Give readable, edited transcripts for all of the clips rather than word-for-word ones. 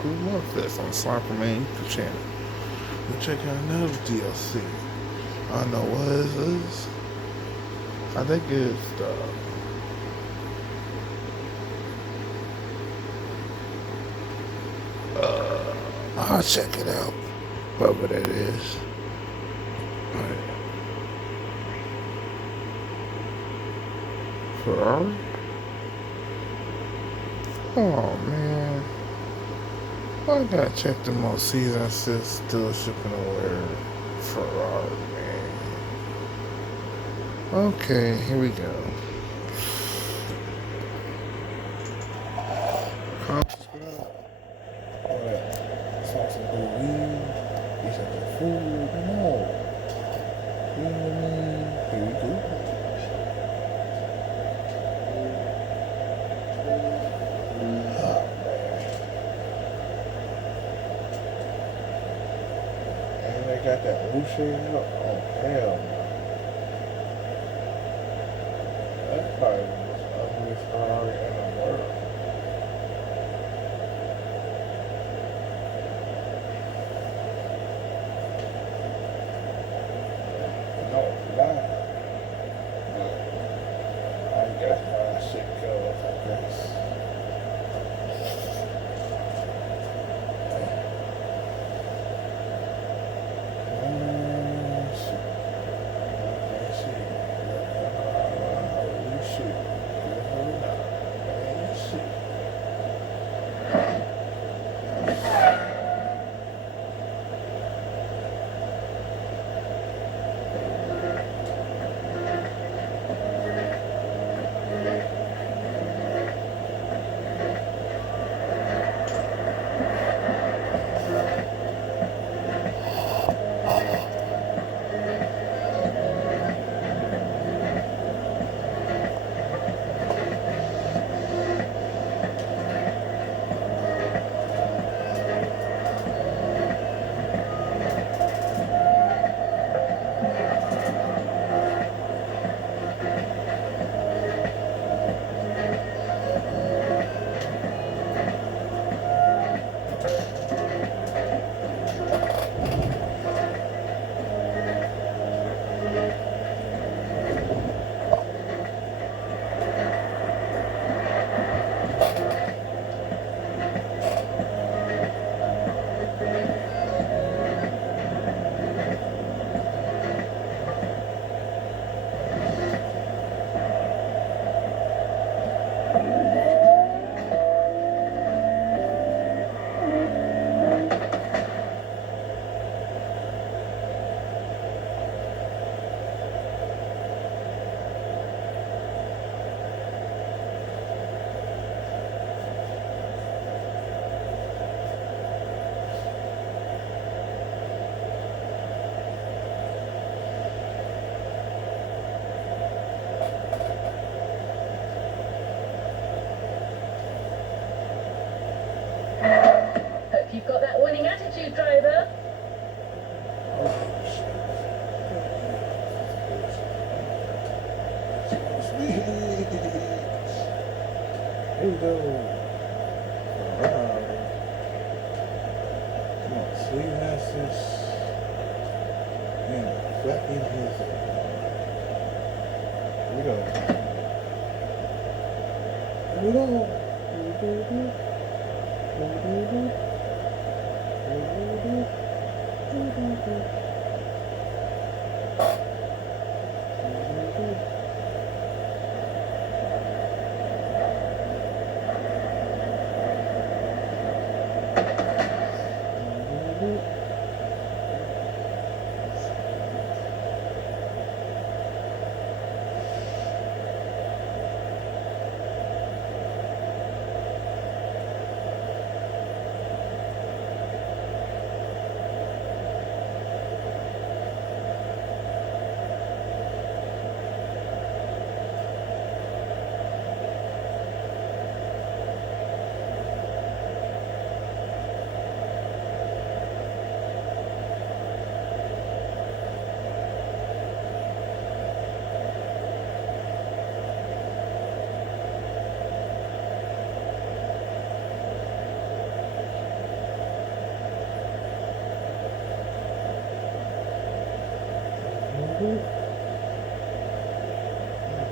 CrewMotorfest on Slapper Man YouTube channel. We're checking out another DLC. I don't know what this is. I think it's the I'll check it out. Whatever that is. Ferrari? Oh man. I gotta check the most season 6 dealership in the world. Ferrari, man. Okay, here we go. Subscribe. Smoke some good weed. Eat some good food. Come on. You know what I mean? Here we go. And they got that blue shade up. Oh, hell no. That's probably the most ugliest Ferrari in the world. No, lie. But I guess my shit goes, I guess. Hope you've got that winning attitude, driver. Sweet. Here we go. Come on, sweet asses. And back in his. Here we go. Here we go.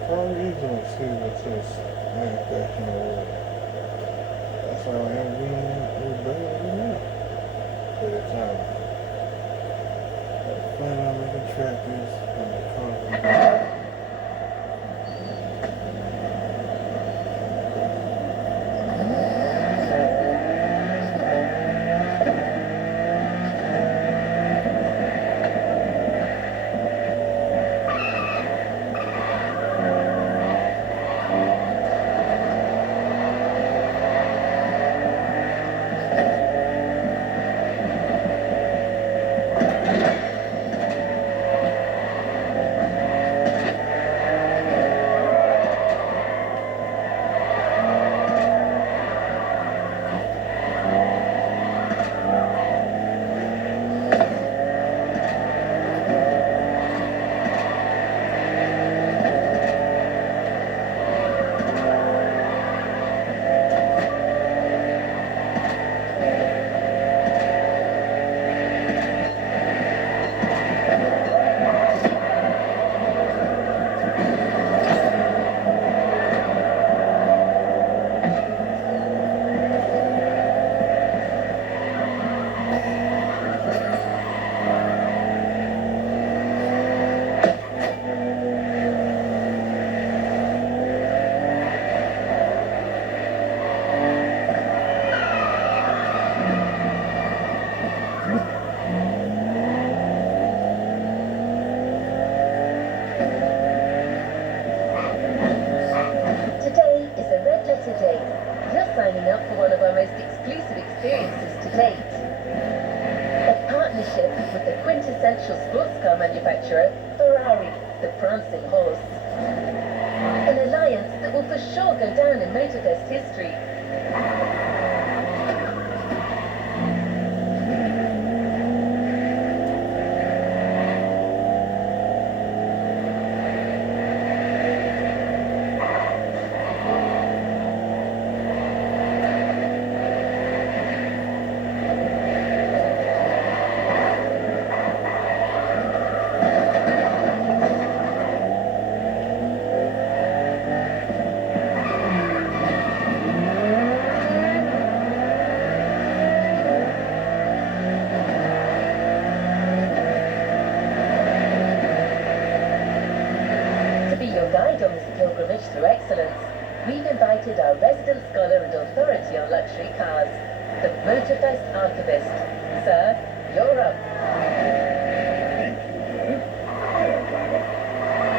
probably is gonna see what's just manufacturing or whatever. That's how I am being bad enough at the time. I plan on making tractors and the cars. signing up for one of our most exclusive experiences to date. A partnership with the quintessential sports car manufacturer, Ferrari, the prancing horse. An alliance that will for sure go down in Motorfest history. Guide on this pilgrimage through excellence, we've invited our resident scholar and authority on luxury cars, the Motorfest archivist. Sir, you're up. Thank you, dear. Hello, driver.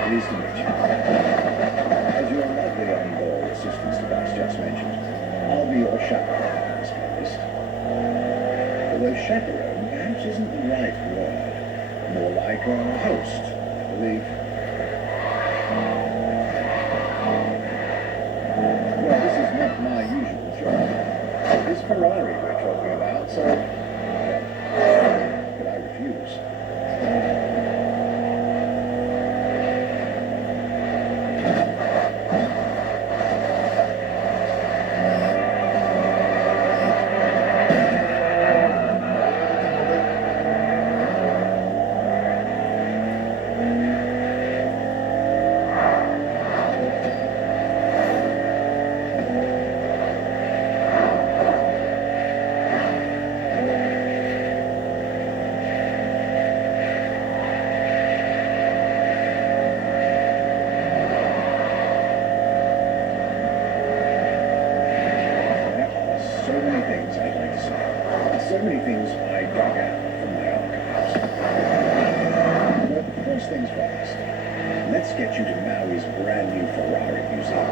Pleased to meet you. As your lovely on-board assistance device just mentioned, I'll be your chaperone in this case. Although chaperone perhaps isn't the right word. More like a host, I believe. Well, this is not my usual job. It's Ferrari we're talking about, so could I refuse? So many things I dug out from my archives. But first things first, let's get you to Maui's brand new Ferrari museum.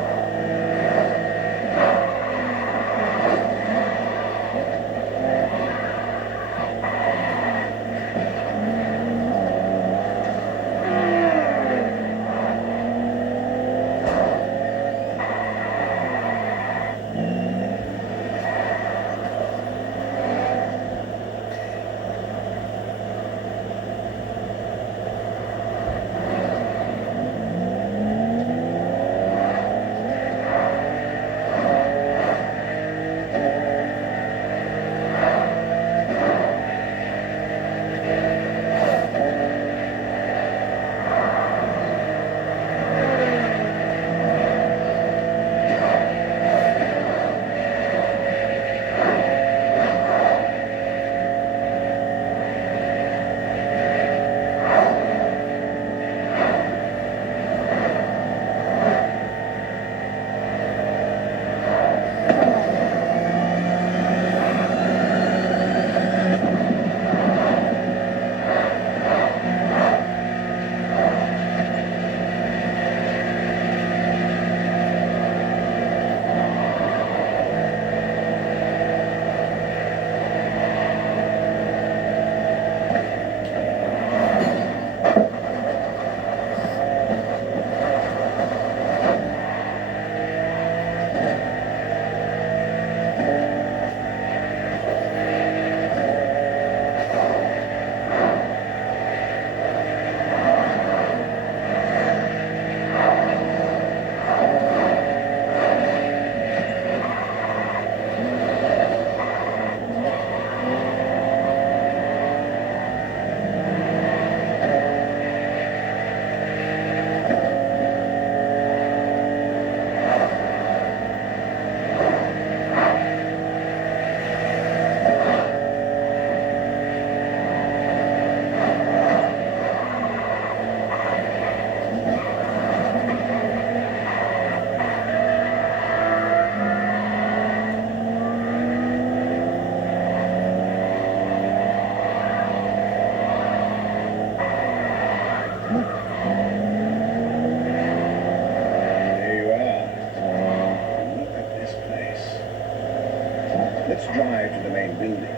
building.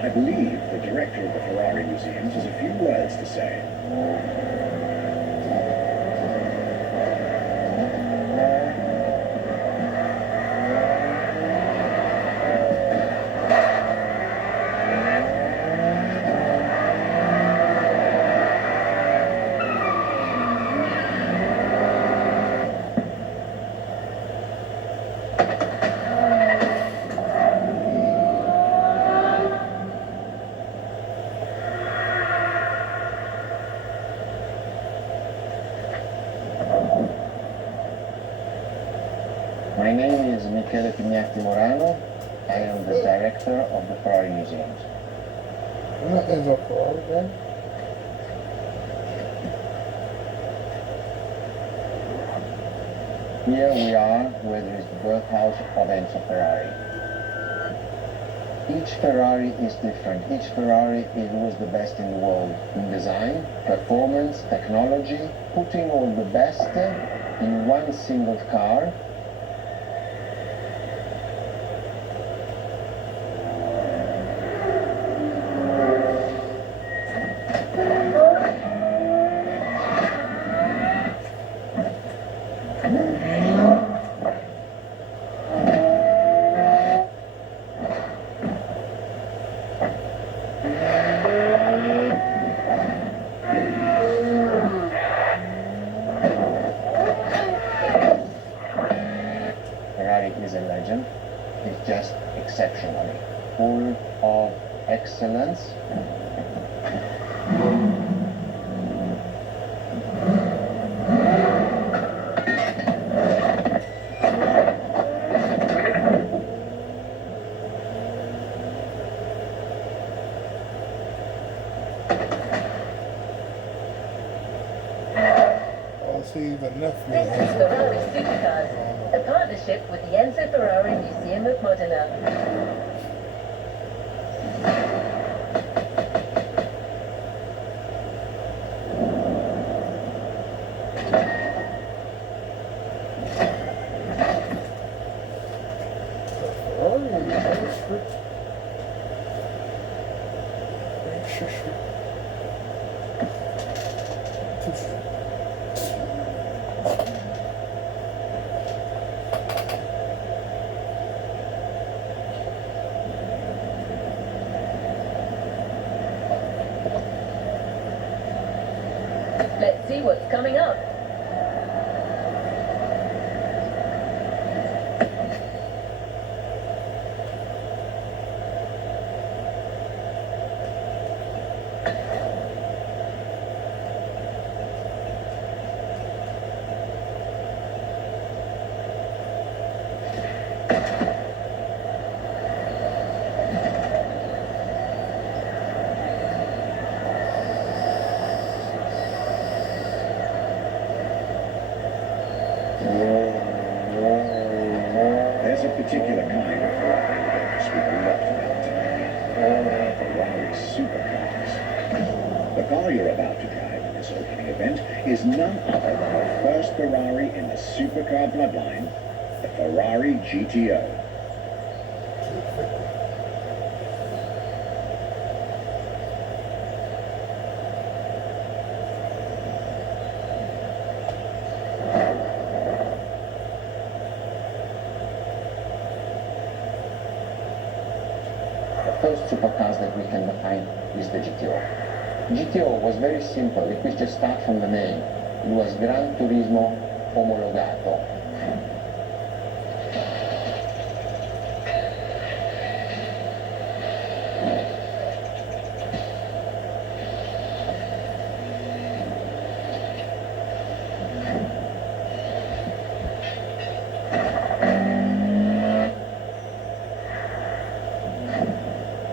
I believe the director of the Ferrari Museums has a few words to say. My name is Michele Pignatti Morano. I am the director of the Ferrari Museums. What is a Ferrari then? Here we are where there is the birthhouse of Enzo Ferrari. Each Ferrari is different. Each Ferrari was the best in the world in design, performance, technology, putting all the best in one single car. Ferrari is a legend. It's just exceptionally full of excellence. I'll see the nephew. This is Ferrari Supercars, a partnership with the Enzo Ferrari Museum of Modena. Let's see what's coming up. There's a particular kind of Ferrari we're going to speak a lot about tonight. Ferrari supercars. The car you're about to drive in this opening event is none other than the first Ferrari in the supercar bloodline, the Ferrari GTO. The first supercars that we can define is the GTO. GTO was very simple. If we just start from the name, it was Gran Turismo Omologato.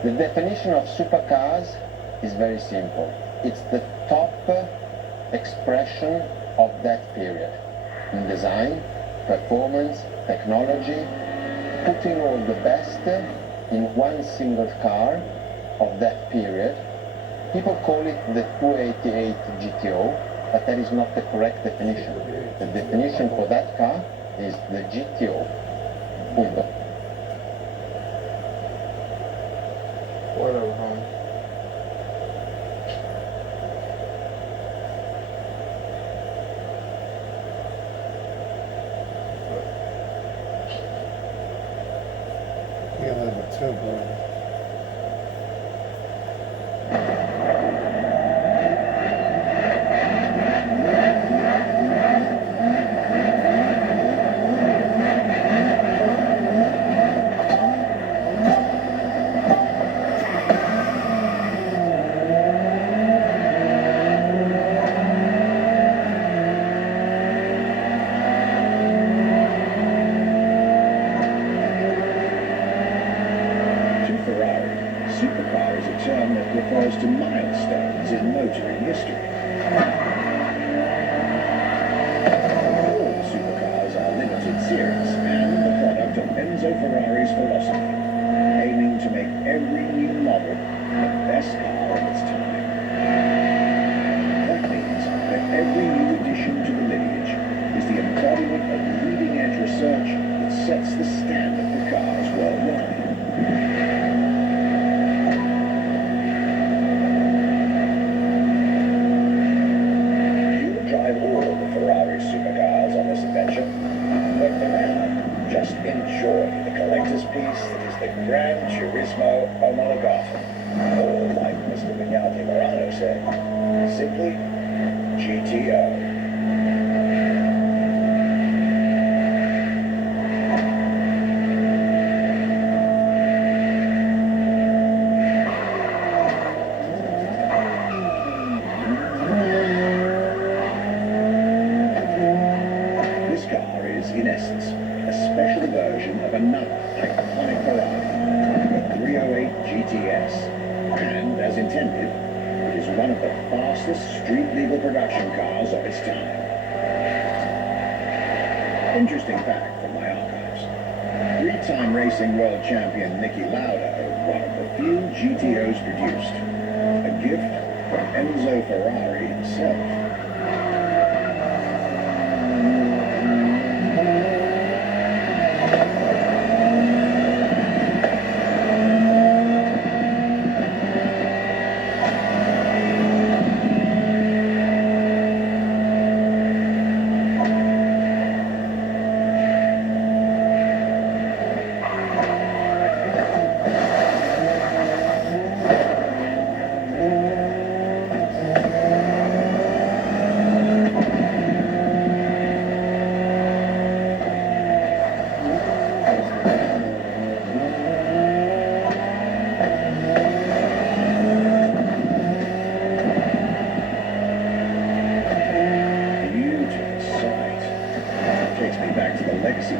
The definition of supercars is very simple. It's the top expression of that period in design, performance, technology, putting all the best in one single car of that period. People call it the 288 GTO, but that is not the correct definition. The definition for that car is the GTO. Punto. too, boy. Supercar is a term that refers to milestones in motoring history. All supercars are limited series and the product of Enzo Ferrari's philosophy, aiming to make every new model the best car of its time. That means that every new addition to the lineage is the embodiment of leading-edge research that sets the standard for cars worldwide. Enjoy the collector's piece that is the Gran Turismo Omologato, or like Mr. Vignati Morano said, simply GTO. This car is, in essence, a special version of another iconic Ferrari, the 308 GTS, and, as intended, it is one of the fastest street-legal production cars of its time. Interesting fact from my archives. Three-time racing world champion Niki Lauda, one of the few GTOs produced, a gift from Enzo Ferrari himself.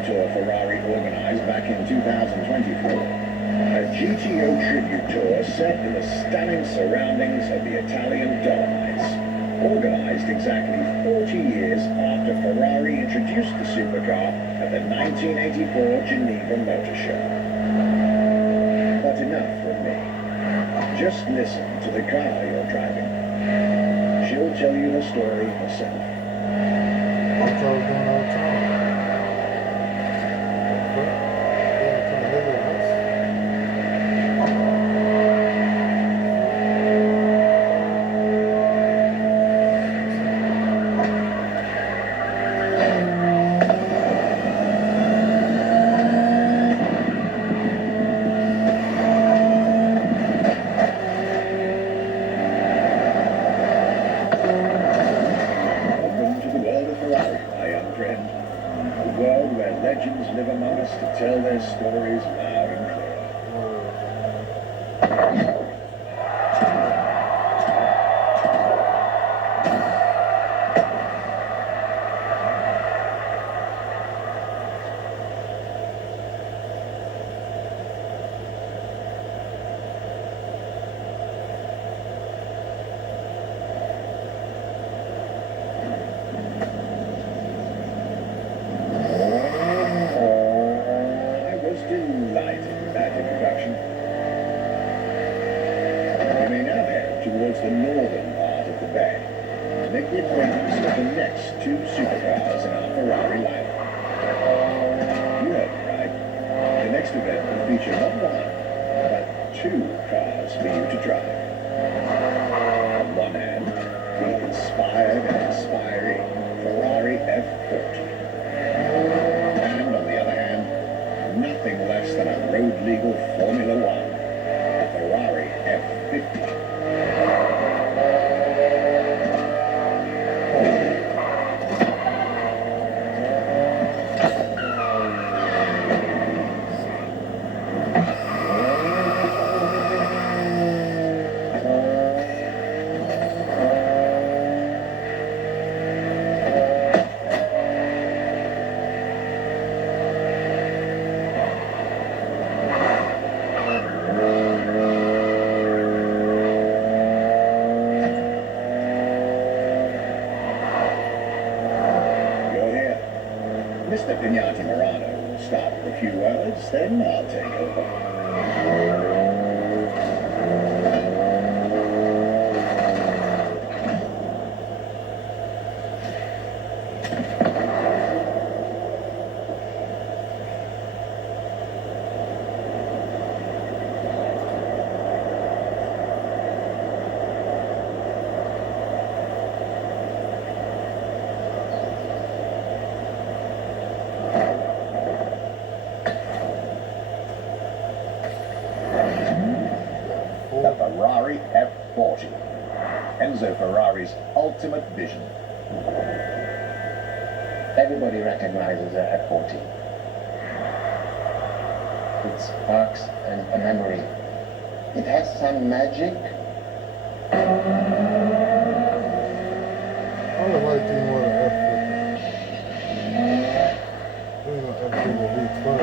Tour Ferrari organized back in 2024. A GTO tribute tour set in the stunning surroundings of the Italian Dolomites. Organized exactly 40 years after Ferrari introduced the supercar at the 1984 Geneva Motor Show. But enough from me. Just listen to the car you're driving. She'll tell you the story herself. That's what I was doing all the time. Legends live among us to tell their stories loud and clear. Towards the northern part of the bay to make the acquaintance of the next two supercars in our Ferrari lineup. You heard me right. The next event will feature not one, but two cars for you to drive. On one hand, the inspired and inspiring Ferrari F40. And on the other hand, nothing less than a road-legal Formula One, a Ferrari F50. Mr. Pignati Morano will start with a few words, then I'll take over. The Ferrari F40, Enzo Ferrari's ultimate vision. Everybody recognizes a F40. It sparks a memory. It has some magic. I would like to more F50. You know, F50 will be fun.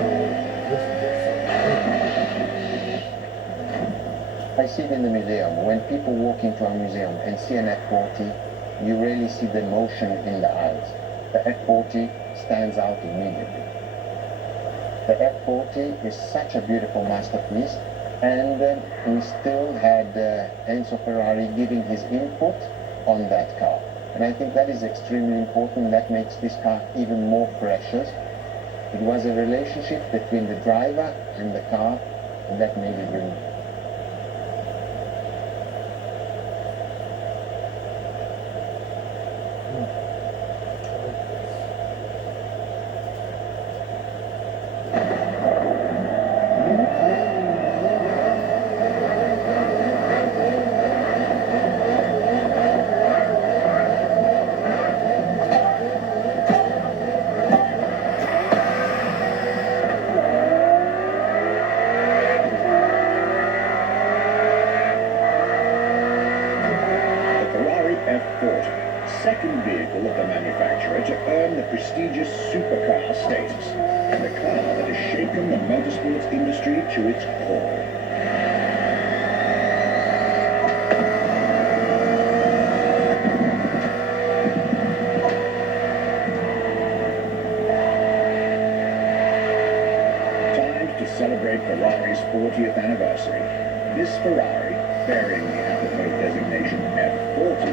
I see it in the museum. When people walk into a museum and see an F40, you really see the emotion in the eyes. The F40 stands out immediately. The F40 is such a beautiful masterpiece, and we still had Enzo Ferrari giving his input on that car. And I think that is extremely important. That makes this car even more precious. It was a relationship between the driver and the car, and that made it unique. Second vehicle of the manufacturer to earn the prestigious supercar status, and a car that has shaken the motorsports industry to its core. Time to celebrate Ferrari's 40th anniversary. This Ferrari, bearing the apropos designation F40,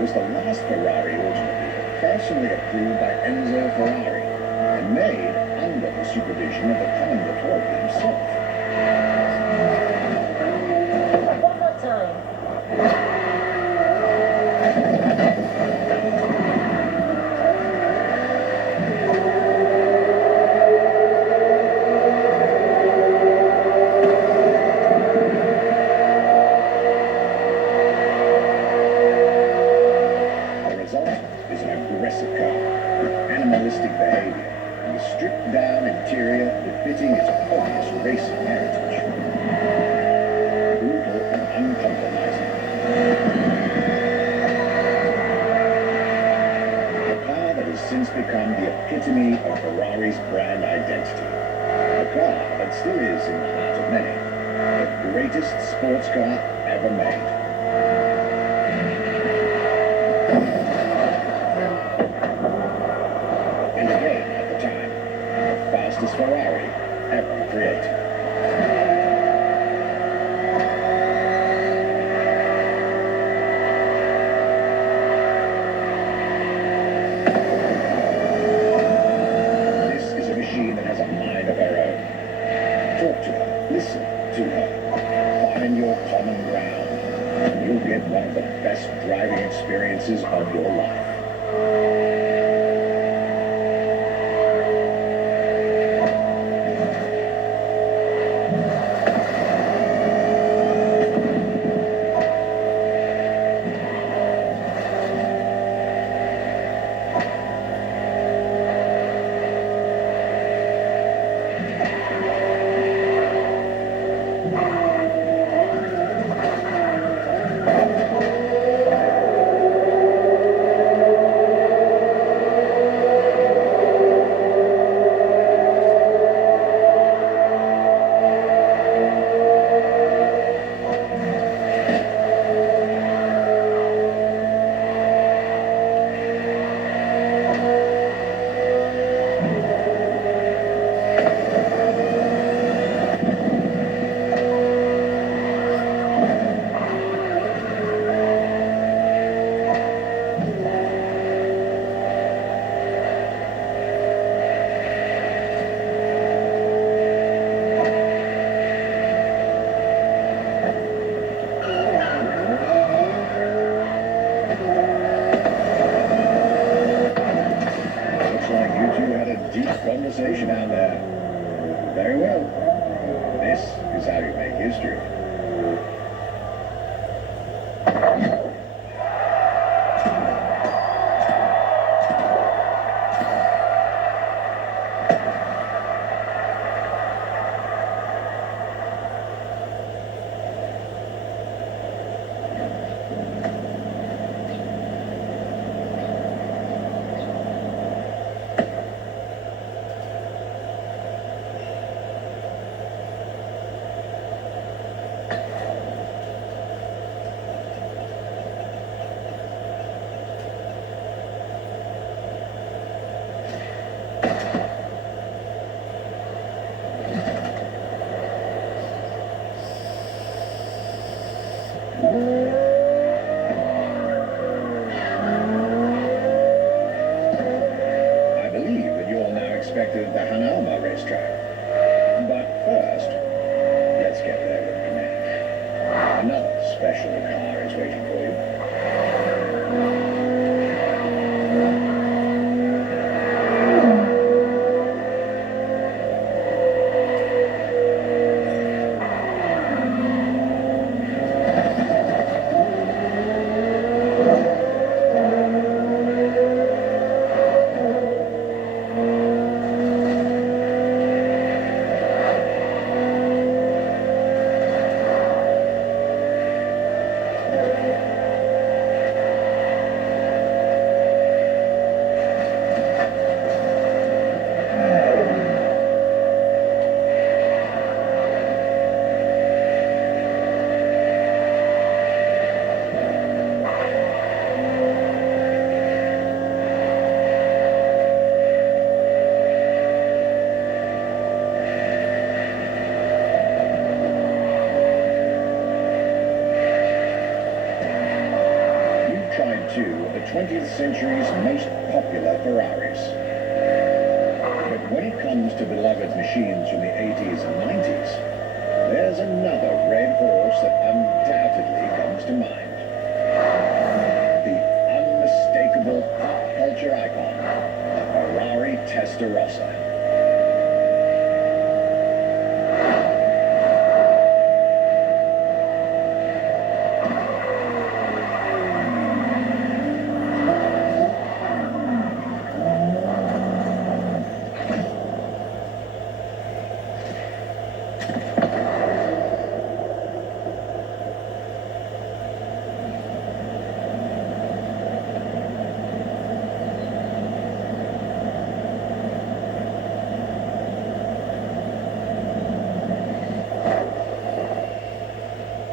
was the last Ferrari automobile personally approved by Enzo Ferrari and made under the supervision of the commendatore himself. One more time. Behavior and the stripped-down interior befitting its obvious racing heritage. Brutal and uncompromising. A car that has since become the epitome of Ferrari's brand identity. A car that still is in the heart of many, the greatest sports car ever made. Fastest Ferrari ever created. This is a machine that has a mind of her own. Talk to her, listen to her, find your common ground, and you'll get one of the best driving experiences of your life. conversation out there. Very well. This is how you make history. I believe that you're now expected at the Hanalma racetrack. But first, let's get there with Connect. Another special car is waiting for you. Two of the 20th century's most popular Ferraris. But when it comes to beloved machines from the 80s and 90s, there's another red horse that undoubtedly comes to mind. The unmistakable pop culture icon, the Ferrari Testarossa.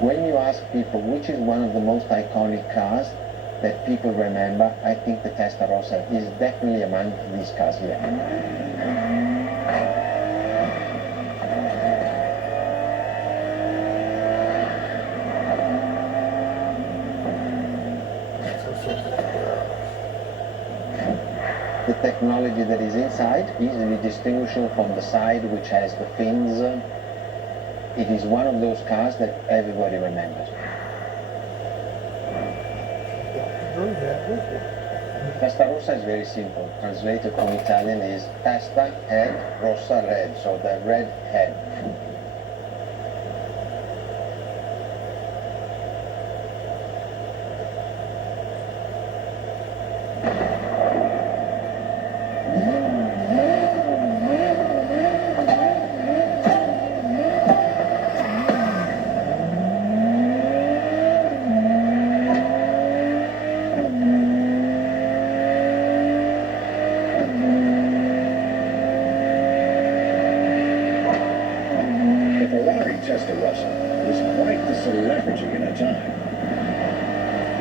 When you ask people which is one of the most iconic cars that people remember, I think the Testarossa is definitely among these cars here. The technology that is inside easily distinguishable from the side, which has the fins. It is one of those cars that everybody remembers. Testarossa is very simple. Translated from Italian is testa, head, rossa, red, so the red head. Testarossa was quite the celebrity in her time.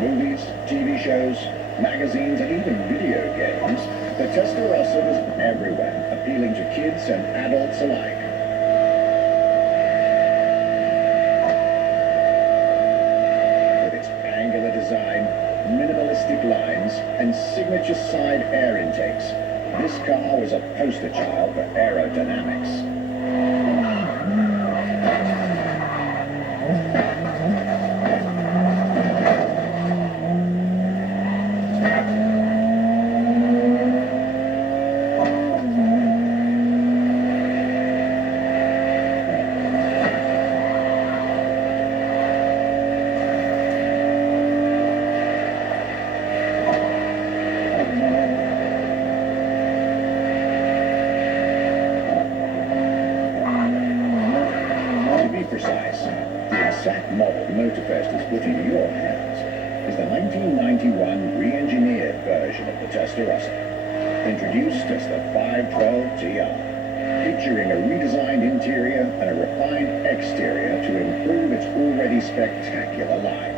Movies, TV shows, magazines, and even video games, the Testarossa was everywhere, appealing to kids and adults alike. With its angular design, minimalistic lines, and signature side air intakes, this car was a poster child for aerodynamics. precise, the exact model Motorfest has put in your hands is the 1991 re-engineered version of the Testarossa, introduced as the 512 TR, featuring a redesigned interior and a refined exterior to improve its already spectacular lines.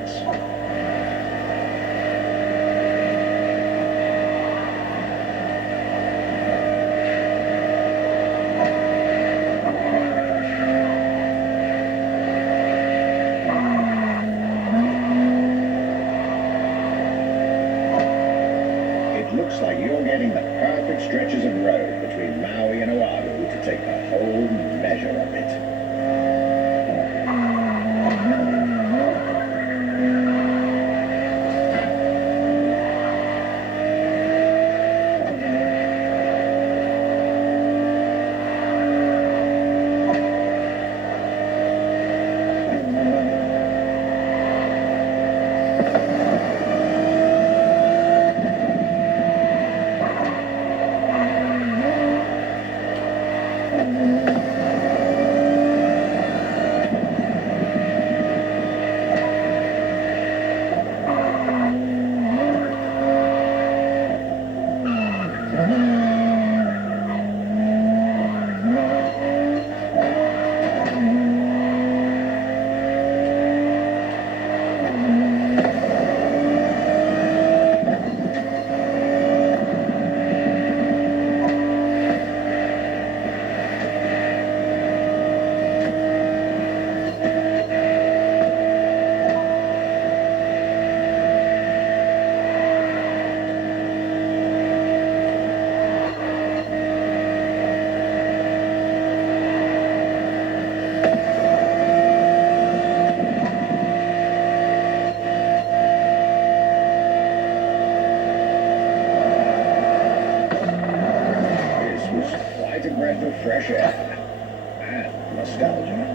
Looks like you're getting the perfect stretches of road between Maui and Oahu to take the whole measure of it. Quite a breath of fresh air and nostalgia.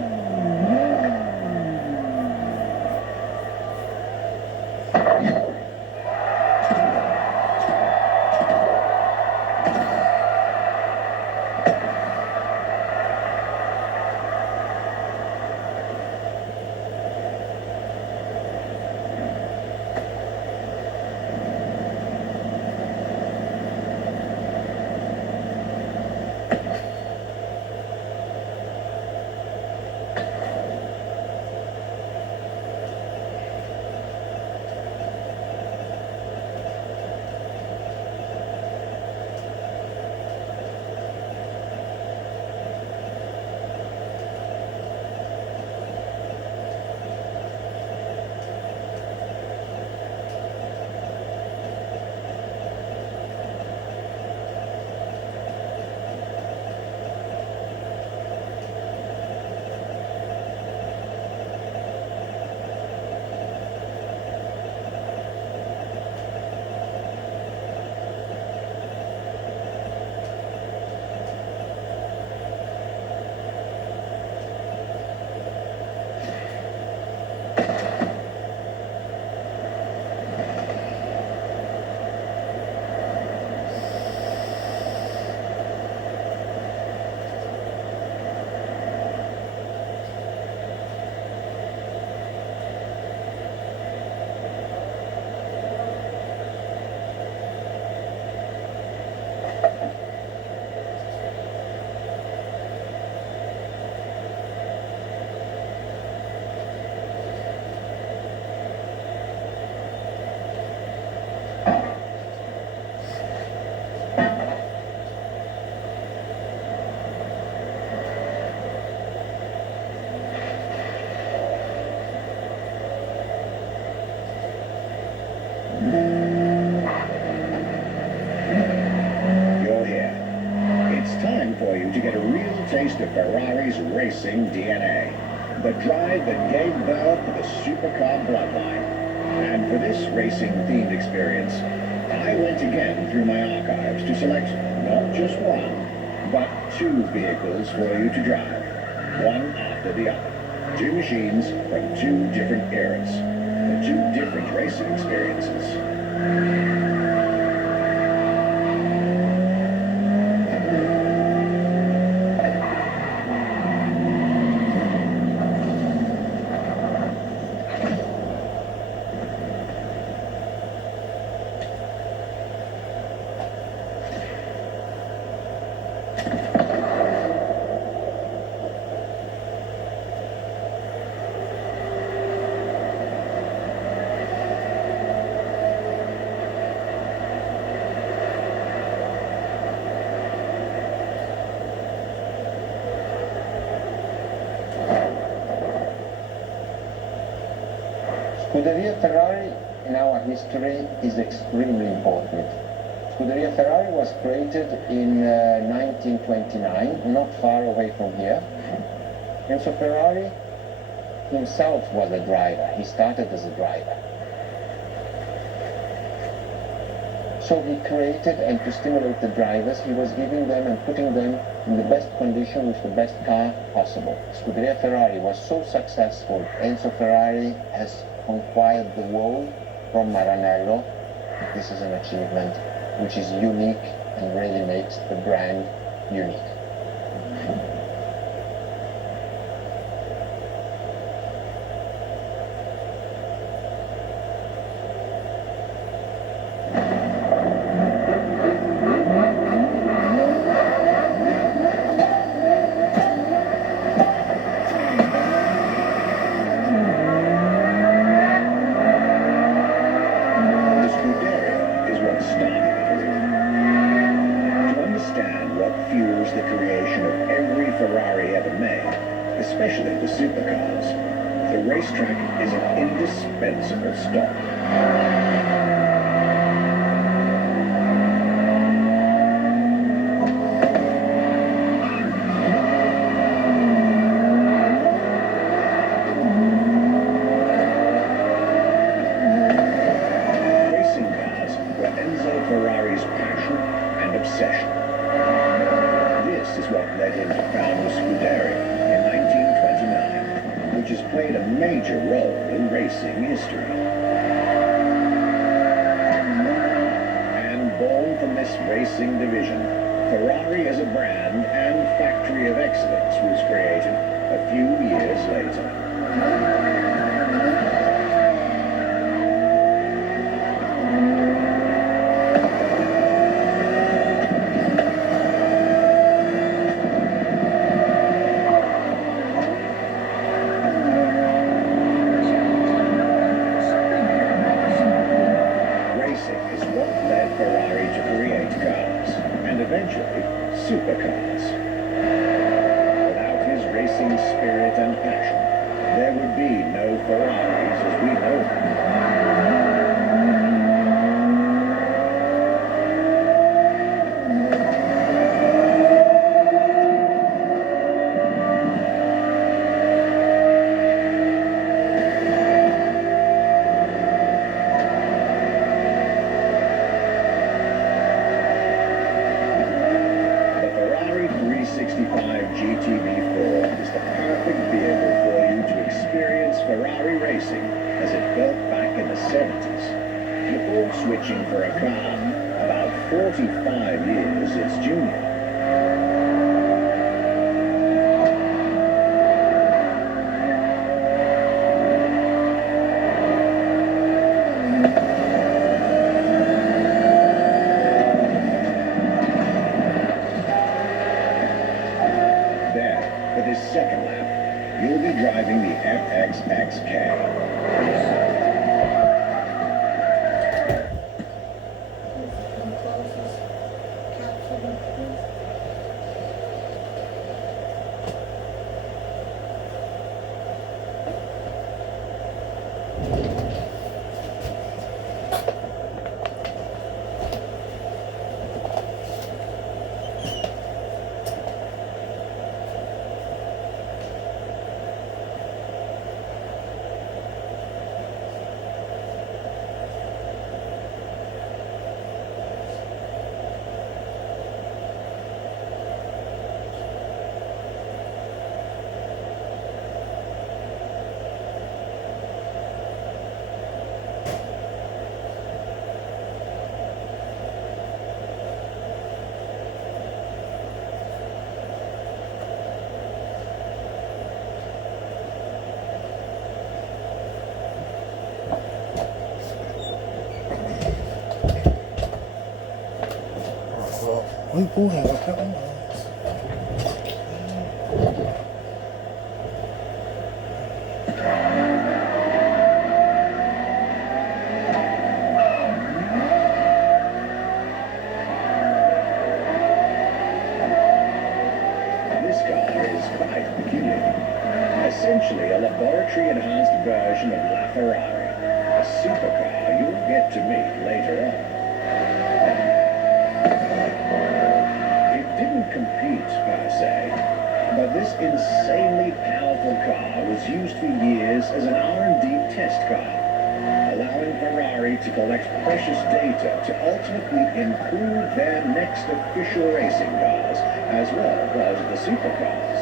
To get a real taste of Ferrari's racing DNA, the drive that gave birth to the supercar bloodline. And for this racing-themed experience, I went again through my archives to select not just one, but two vehicles for you to drive, one after the other. Two machines from two different eras, for two different racing experiences. Scuderia Ferrari in our history is extremely important. Scuderia Ferrari was created in 1929, not far away from here. Enzo Ferrari himself was a driver. He started as a driver. So he created, and to stimulate the drivers, he was giving them and putting them in the best condition with the best car possible. Scuderia Ferrari was so successful. Enzo Ferrari has conquered the world from Maranello. This is an achievement which is unique and really makes the brand unique. Especially the supercars, the racetrack is an indispensable stop. Racing cars were Enzo Ferrari's passion and obsession. This is what led him to found the Scuderia in 1929, which has played a major role in racing history. And born from this racing division, Ferrari as a brand and factory of excellence was created a few years later. Supercars. Without his racing spirit and passion, there would be no Ferraris as we know them. GTB4 is the perfect vehicle for you to experience Ferrari racing as it felt back in the 70s. Before switching for a car about 45 years its junior. For this second lap, you'll be driving the FXXK. We pull him. This car is quite peculiar. Essentially a laboratory-enhanced version of La Ferrari. supercar you'll get to meet later on. It didn't compete per se, but this insanely powerful car was used for years as an R&D test car, allowing Ferrari to collect precious data to ultimately improve their next official racing cars, as well as the supercars.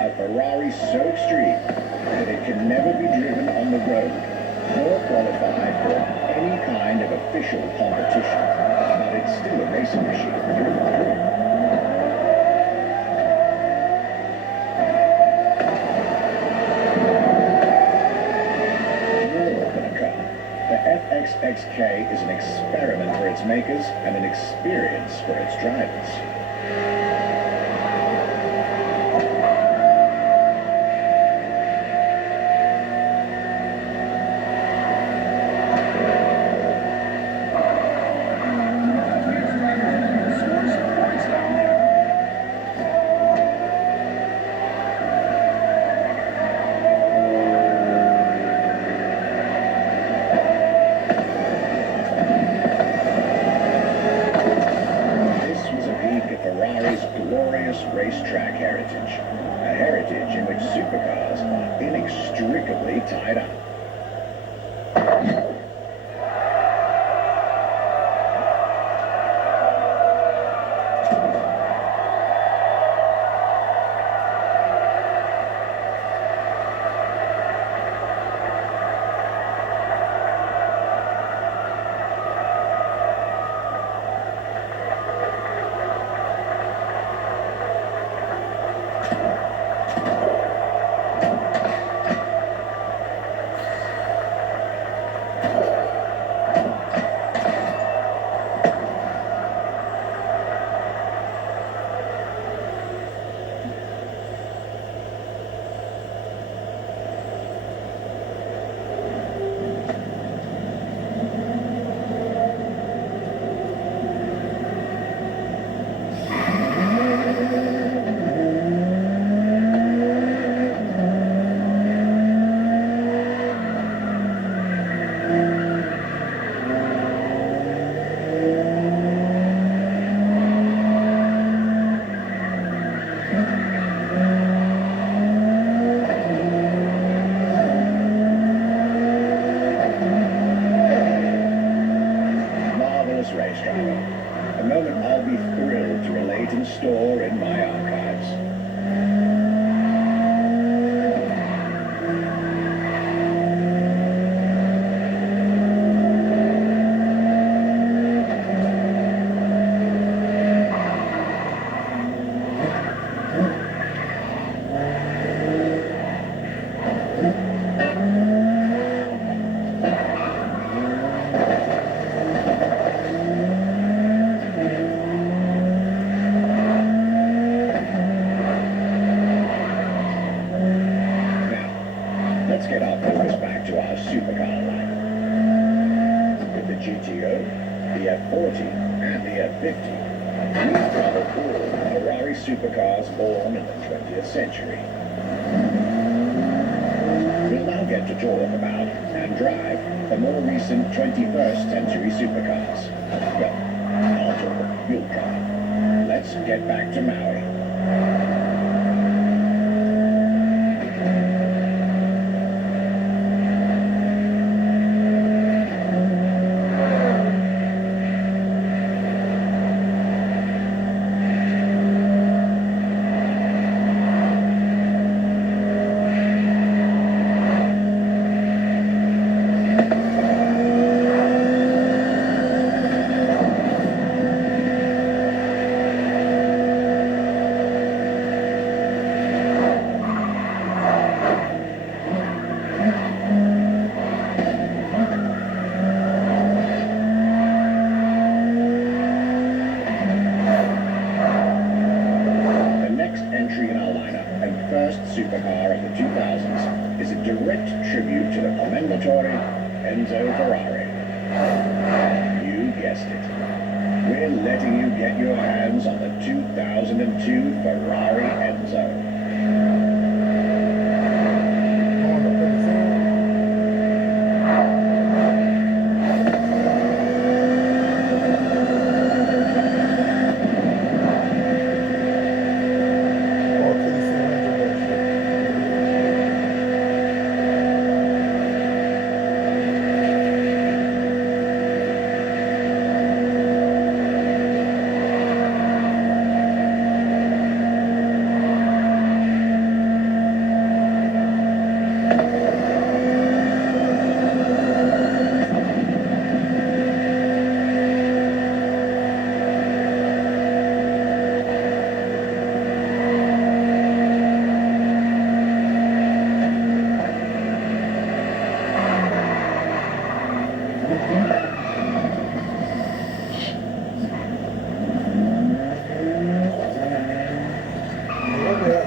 A Ferrari so extreme that it can never be driven on the road, nor qualify for any kind of official competition. But it's still a racing machine through and through. More than a car, the FXXK is an experiment for its makers and an experience for its drivers. Ferrari's glorious racetrack heritage, a heritage in which supercars are inextricably tied up. Race driver, a moment I'll be thrilled to relate and store in my archives. Let's get our focus back to our supercar line. With the GTO, the F40, and the F50, we travel all Ferrari supercars born in the 20th century. We'll now get to talk about and drive the more recent 21st century supercars. Well, I'll talk, you'll drive. Let's get back to Maui. Supercar of the 2000s is a direct tribute to the commendatore Enzo Ferrari. You guessed it. we're letting you get your hands on the 2002 Ferrari Enzo. On the pretty soon. Or pretty soon into that shit.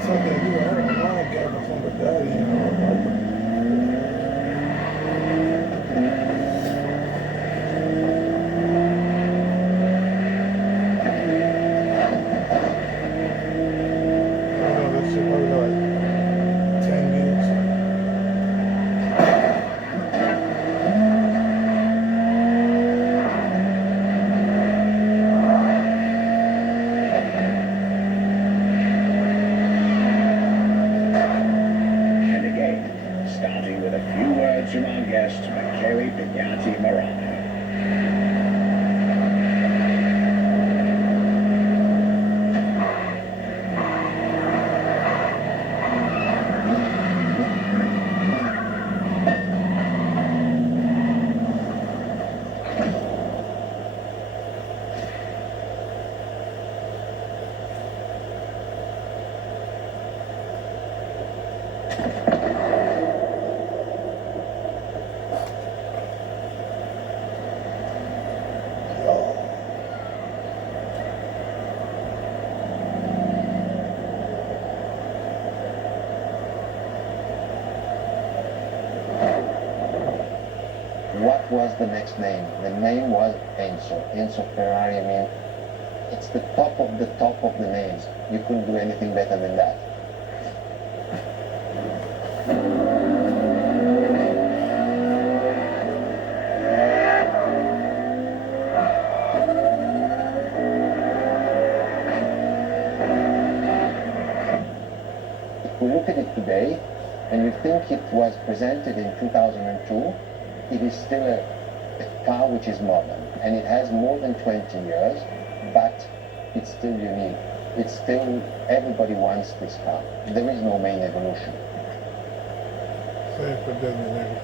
Something you I don't mind getting from the daddy, you know. I know this shit probably like 10 years. And again, starting with a few words from our guest, Michele Pignati Morano. What was the next name? The name was Enzo. Enzo Ferrari, I mean, it's the top of the names. You couldn't do anything better than that. If we look at it today, and you think it was presented in 2002, it is still a car which is modern, and it has more than 20 years, but it's still unique. It's still, everybody wants this car. There is no main evolution. Same for Disney, nigga.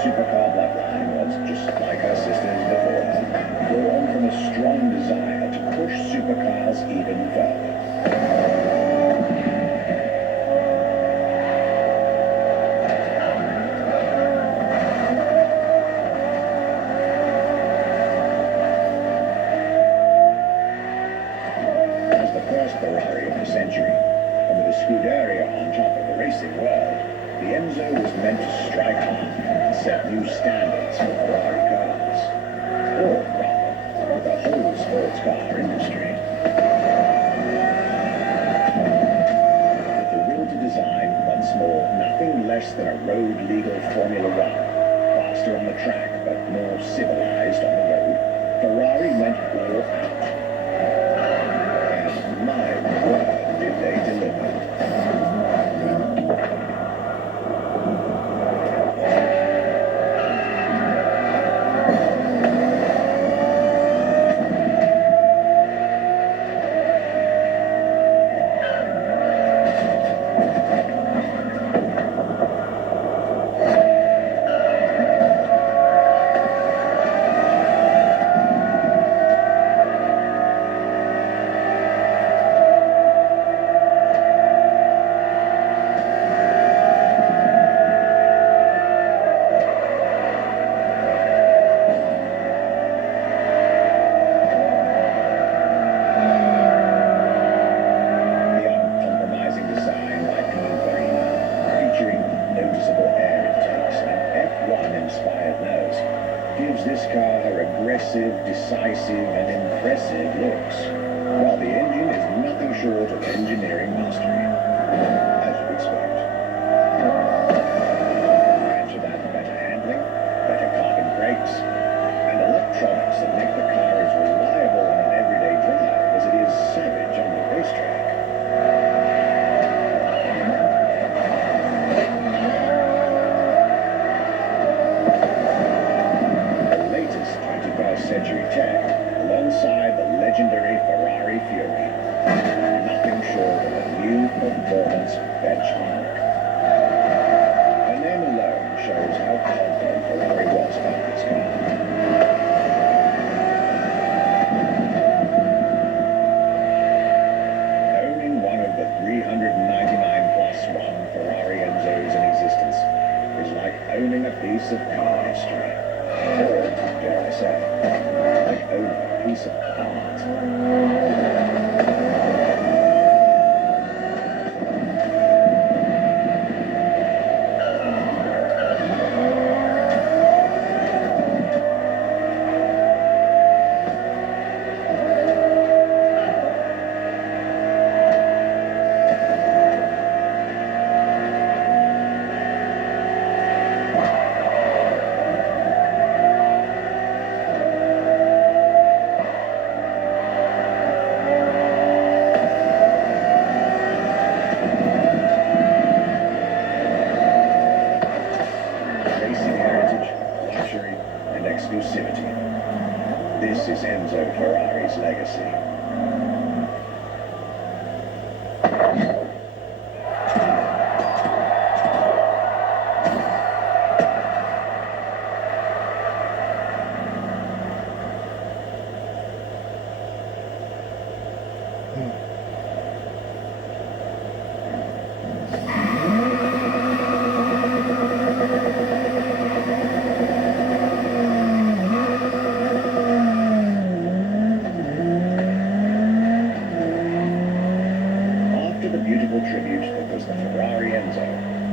Supercar bloodline was just like her sisters before her, born from a strong desire to push supercars even further. As the first Ferrari of the century, and with a Scuderia on top of the racing world, the Enzo was meant to strike hard and set new standards for Ferrari cars. Or rather, with the whole sports car industry. With the will to design, once more, nothing less than a road-legal Formula One. Faster on the track, but more civilized on the road, Ferrari went all out. And my word, did they deliver. aggressive, decisive, and impressive looks, while the engine is nothing short of engineering mastery, as you'd expect. Add to that better handling, better carbon brakes, and electronics that make the car as reliable on an everyday drive as it is savage on the racetrack. Century tech alongside the legendary Ferrari Fury. Nothing short of a new performance benchmark. The name alone shows how confident Ferrari was about this car. Owning one of the 399+1 Ferrari Enzos in existence is like owning a piece of car history. Or, dare I say, like owning a piece of art. Exclusivity. This is Enzo Ferrari's legacy. Tribute that was the Ferrari Enzo,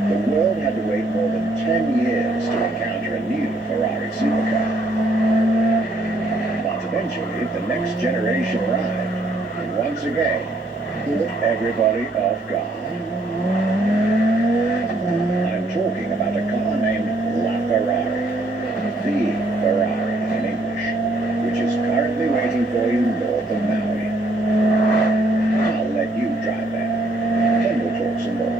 the world had to wait more than 10 years to encounter a new Ferrari supercar. But eventually, the next generation arrived, and once again, caught everybody off guard. I'm talking about a car named La Ferrari, the Ferrari in English, which is currently waiting for you north of Maui. I'll let you drive there. Then we'll talk some more.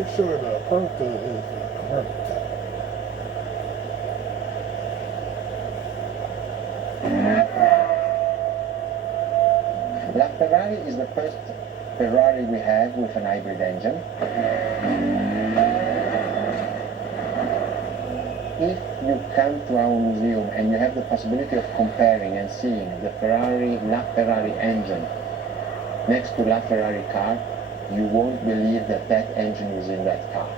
pretty sure the purple is the convertible type. La Ferrari is the first Ferrari we have with an hybrid engine. If you come to our museum and you have the possibility of comparing and seeing the La Ferrari engine next to La Ferrari car, you won't believe that that engine is in that car.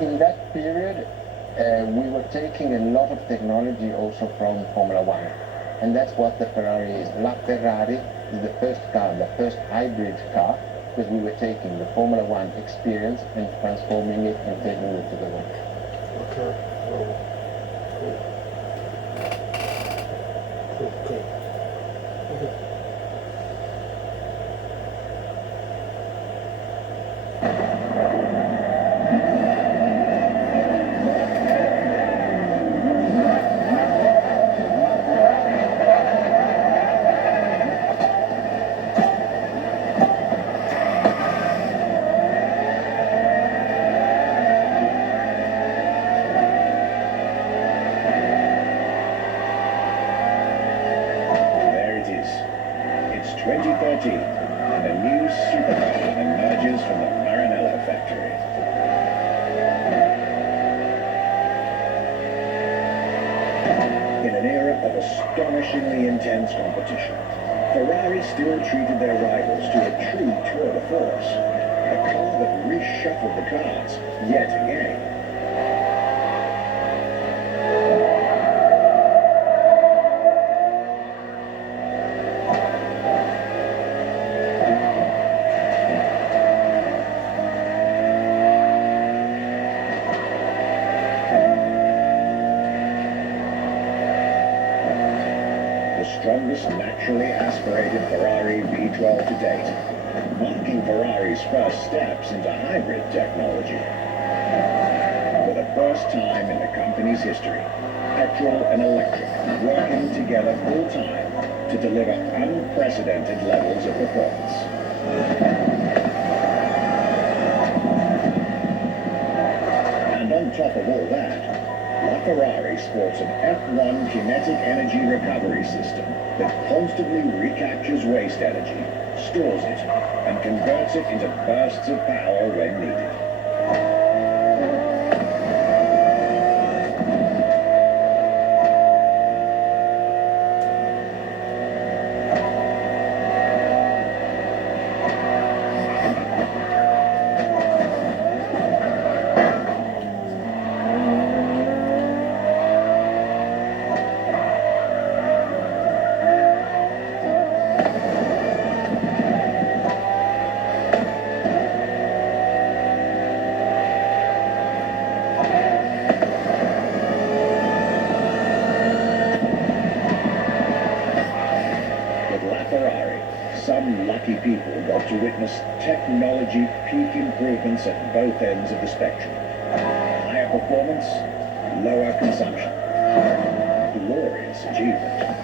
In that period, we were taking a lot of technology also from Formula One. And that's what the Ferrari is. La Ferrari is the first car, the first hybrid car, because we were taking the Formula One experience and transforming it and taking it to the world. Okay. Cool. Okay. It's 2013, and a new supercar emerges from the Maranello factory. In an era of astonishingly intense competition, Ferrari still treated their rivals to a true tour de force, a car that reshuffled the cards yet again. Strongest naturally aspirated Ferrari V12 to date, marking Ferrari's first steps into hybrid technology. For the first time in the company's history, petrol and electric working together full-time to deliver unprecedented levels of performance. And on top of all that, La Ferrari sports an F1 kinetic energy recovery system that constantly recaptures waste energy, stores it, and converts it into bursts of power when needed. Some lucky people got to witness technology peak improvements at both ends of the spectrum. Higher performance, lower consumption. Glorious achievement.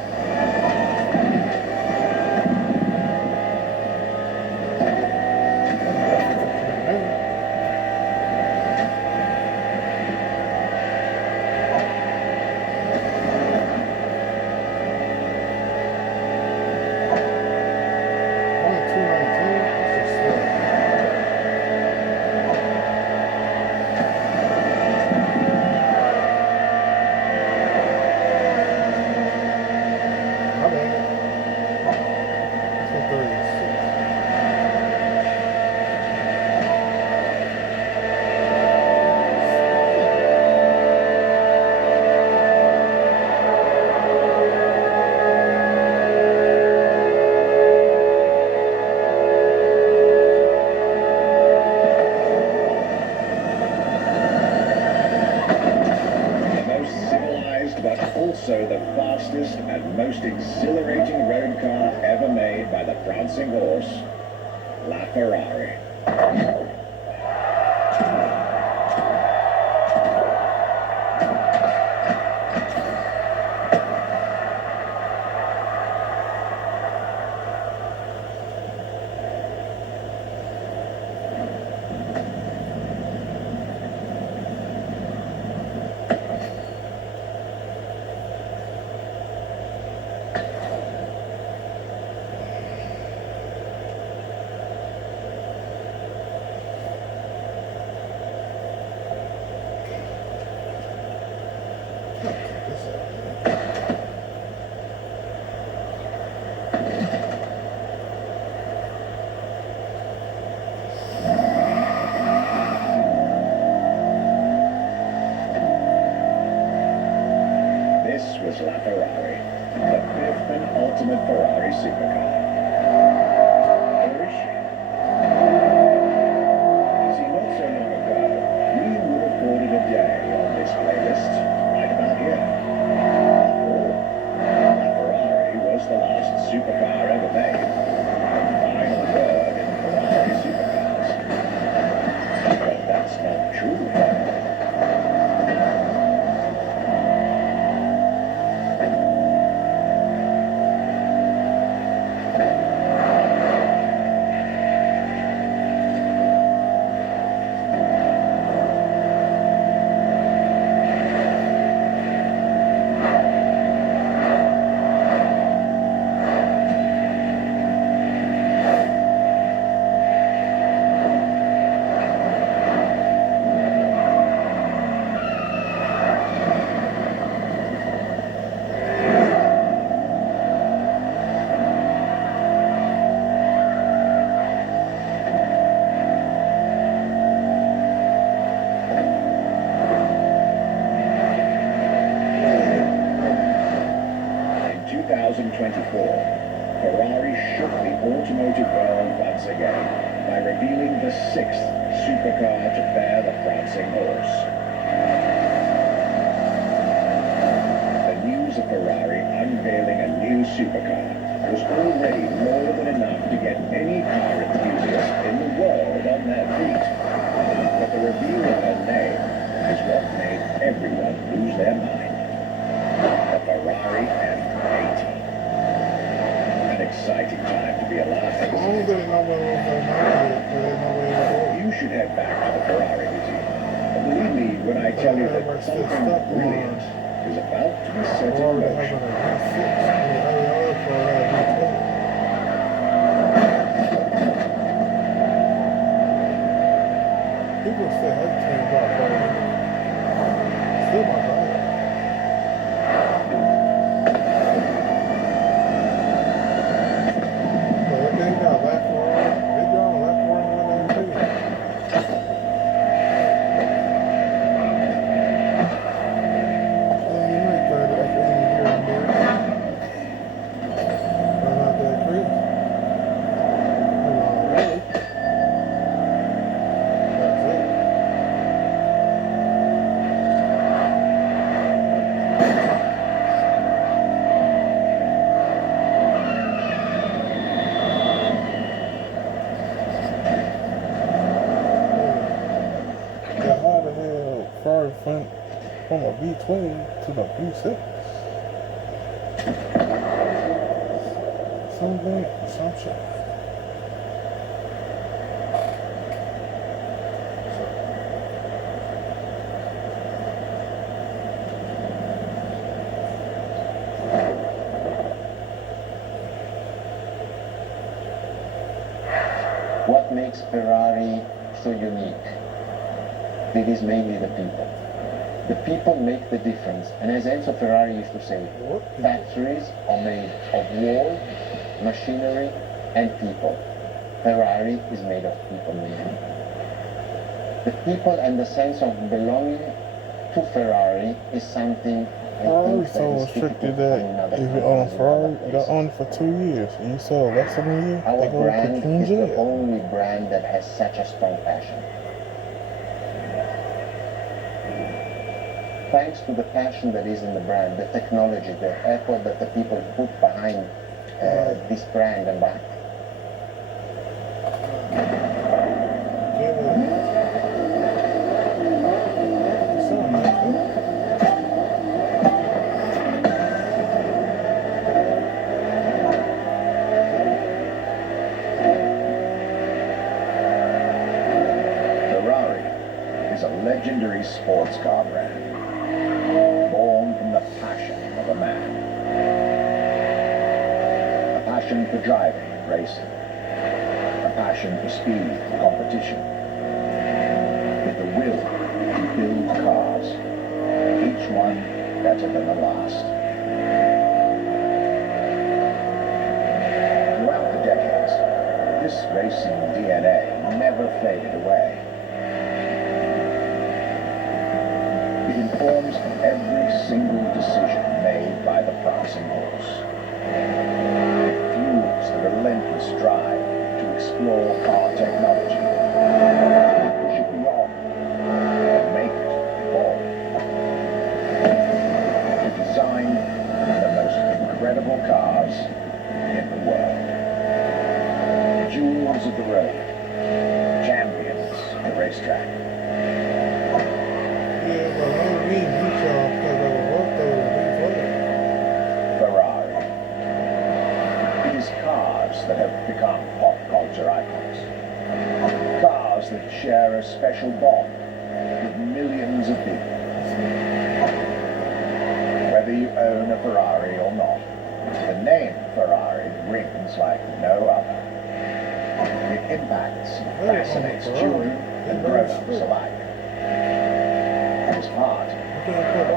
Also the fastest and most exhilarating road car ever made by the prancing horse, La Ferrari. La Ferrari, the fifth and ultimate Ferrari supercar. Or is she? See, not so long ago, we would have called it a day on this playlist, right about here. After all, La Ferrari was the last supercar ever made. The final word in Ferrari supercars. But that's not true. 2024, Ferrari shook the automotive world once again by revealing the sixth supercar to bear the prancing horse. The news of Ferrari unveiling a new supercar was already more than enough to get any car enthusiast in the world on their feet. But the reveal of her name is what made everyone lose their mind. The Ferrari F80. An exciting time to be alive. You should head back to the Ferrari Museum. And believe me when I tell you that something brilliant is about to be set in motion. People say that came about, but still my bad. From a V12 to the V6. Some shit. What makes Ferrari so unique? It is mainly the people. The people make the difference. And as Enzo Ferrari used to say, factories are made of war, machinery, and people. Ferrari is made of people mainly. The people and the sense of belonging to Ferrari is something I Ferrari think so that is restricted difficult that to find in other if you own a countries and Ferrari, other you places. own it for 2 years and you sell less than a year, Our they go brand to in is the jail. only brand that has such a strong passion. Thanks to the passion that is in the brand, the technology, the effort that the people put behind this brand and behind. Ferrari is a legendary sports car brand, born from the passion of a man. A passion for driving and racing. A passion for speed and competition. With the will to build cars, each one better than the last. Throughout the decades, this racing DNA never faded away. It informs every single decision made by explore car technology, push it beyond, and make it evolve. To design the most incredible cars in the world. Jewels of the road, champions of the racetrack. Yeah, but I don't need details because I work those before. Ferrari. It is cars that have become pop culture icons. Cars that share a special bond with millions of people. Whether you own a Ferrari or not, the name Ferrari rings like no other. It impacts and fascinates children and grown-ups alike. It is part of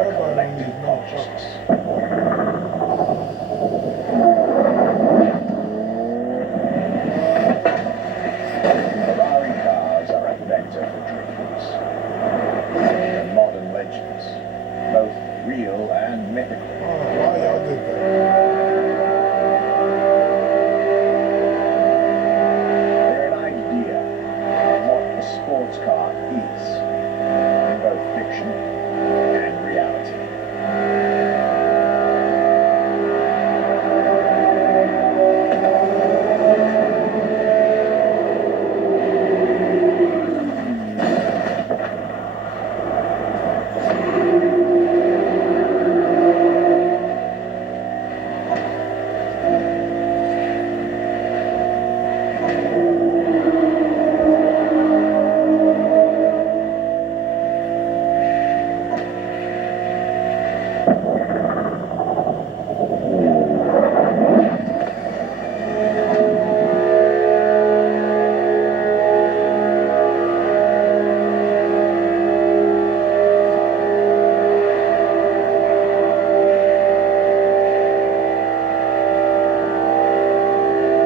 a collective consciousness. Ferrari cars are a vector for dreams. They're modern legends, both real and mythical. Oh, why y'all did that? They're an idea of what a sports car is, in both fiction and reality.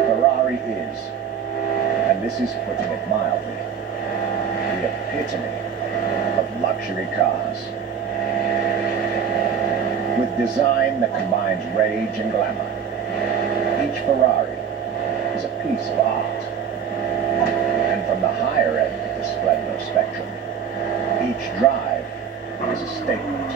Ferrari is, and this is putting it mildly, the epitome of luxury cars. With design that combines rage and glamour, each Ferrari is a piece of art. And from the higher end of the splendor spectrum, each drive is a statement.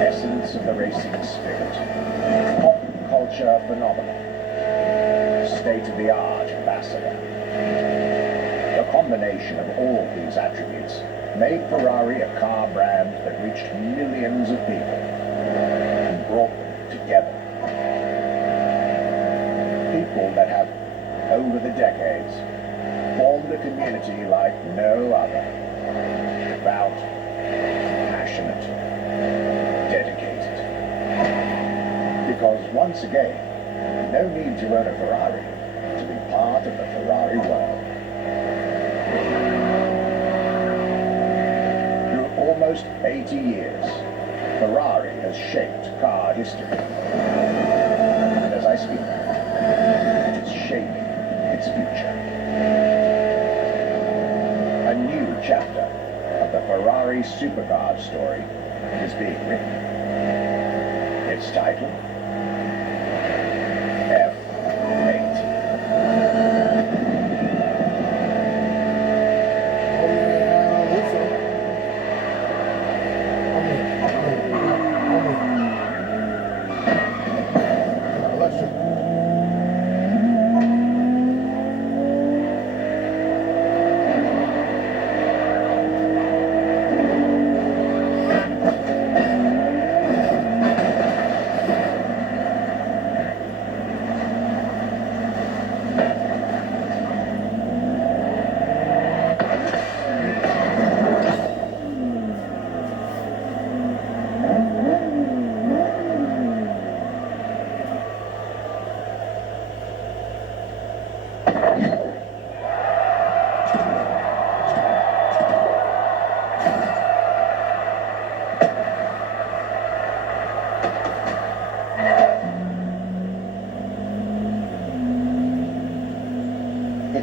Essence of the racing spirit, pop culture phenomenon, state-of-the-art ambassador. The combination of all these attributes made Ferrari a car brand that reached millions of people and brought them together. People that have, over the decades, formed a community like no other. Devout, passionate, dedicated. Because once again, no need to own a Ferrari to be part of the Ferrari world. Through almost 80 years, Ferrari has shaped car history. And as I speak, it is shaping its future. A new chapter of the Ferrari supercar story is being written. Its title, F8.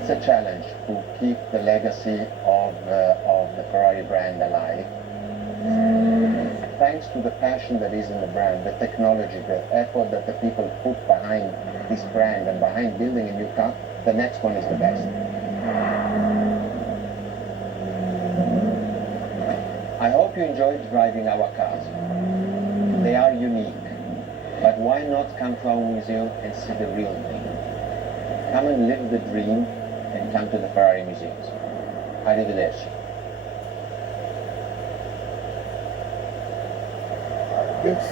It's a challenge to keep the legacy of the Ferrari brand alive. Thanks to the passion that is in the brand, the technology, the effort that the people put behind this brand and behind building a new car, the next one is the best. I hope you enjoyed driving our cars. They are unique, but why not come to our museum and see the real thing? Come and live the dream and come to the Ferrari museums. Arrivederci. Yes.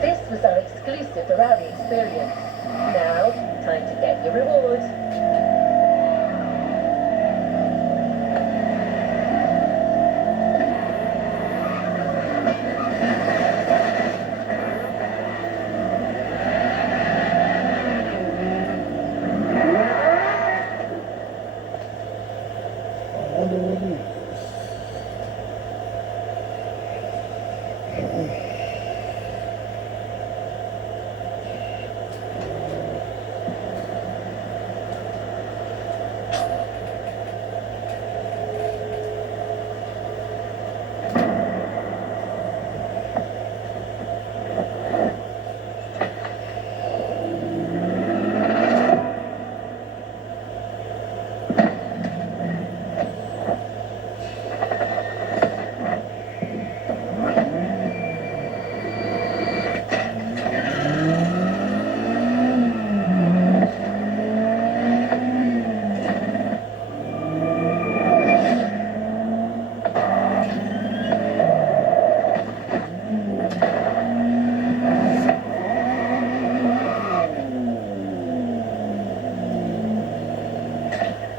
This was our exclusive Ferrari experience. Now, time to get your reward. I wonder what it is.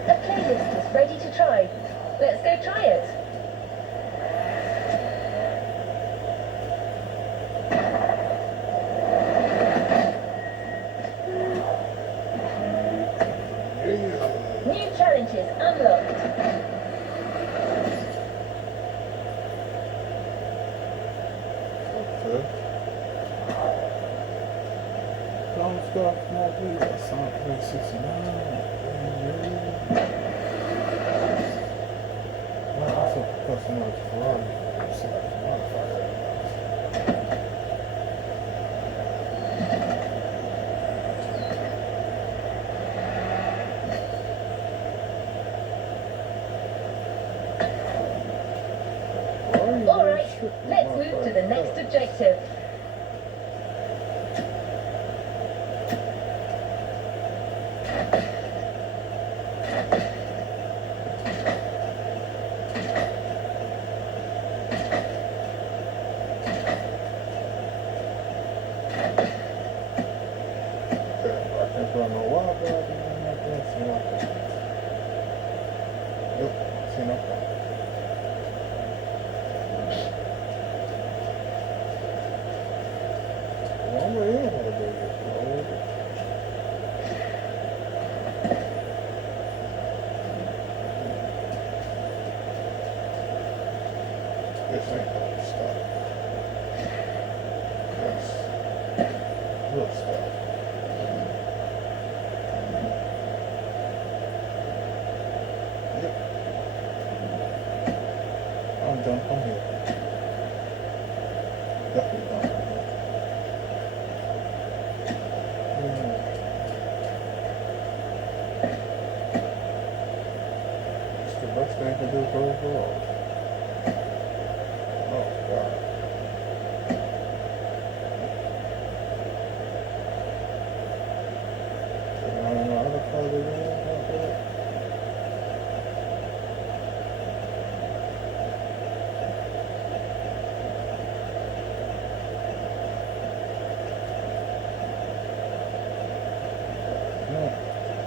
The playlist is ready to try. Let's go try it. New challenges unlocked. Okay. Don't stop my video. Song 369. Well, I also customer Ferrari. So modify it. All right, let's move to the next objective. I can't run no wild, but I can see no problem. Yep, see no problem. One way in, what do you This ain't gonna stop. Yes. Will stop. Yep. I'm done from here. Definitely done from here. It's the best thing to do for the world. Oh, God. I don't know how to call it in.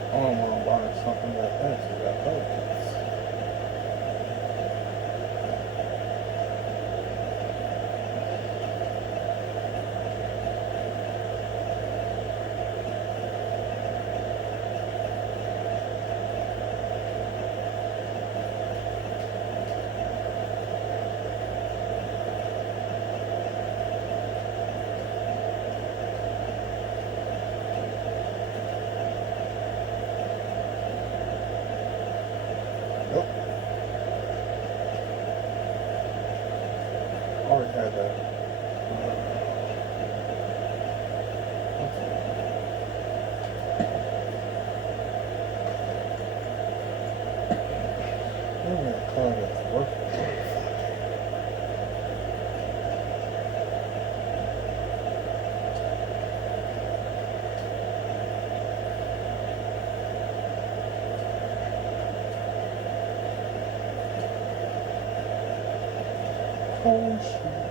I don't want to buy something that fancy that helps. car that's working. Oh shit.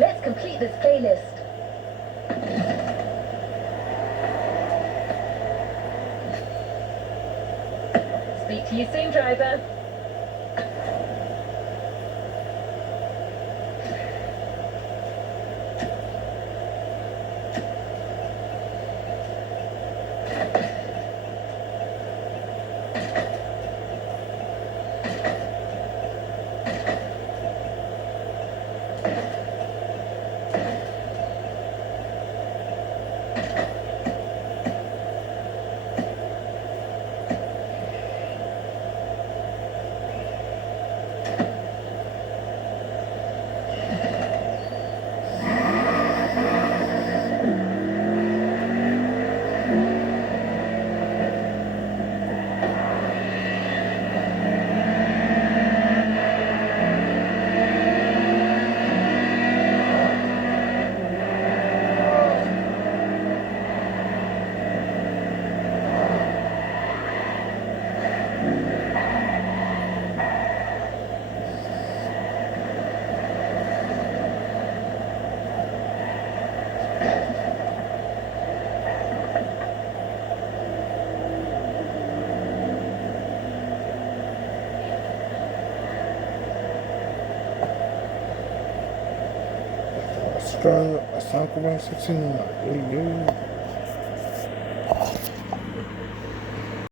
Let's complete this playlist. Speak to you soon, driver. Australia, 5:16.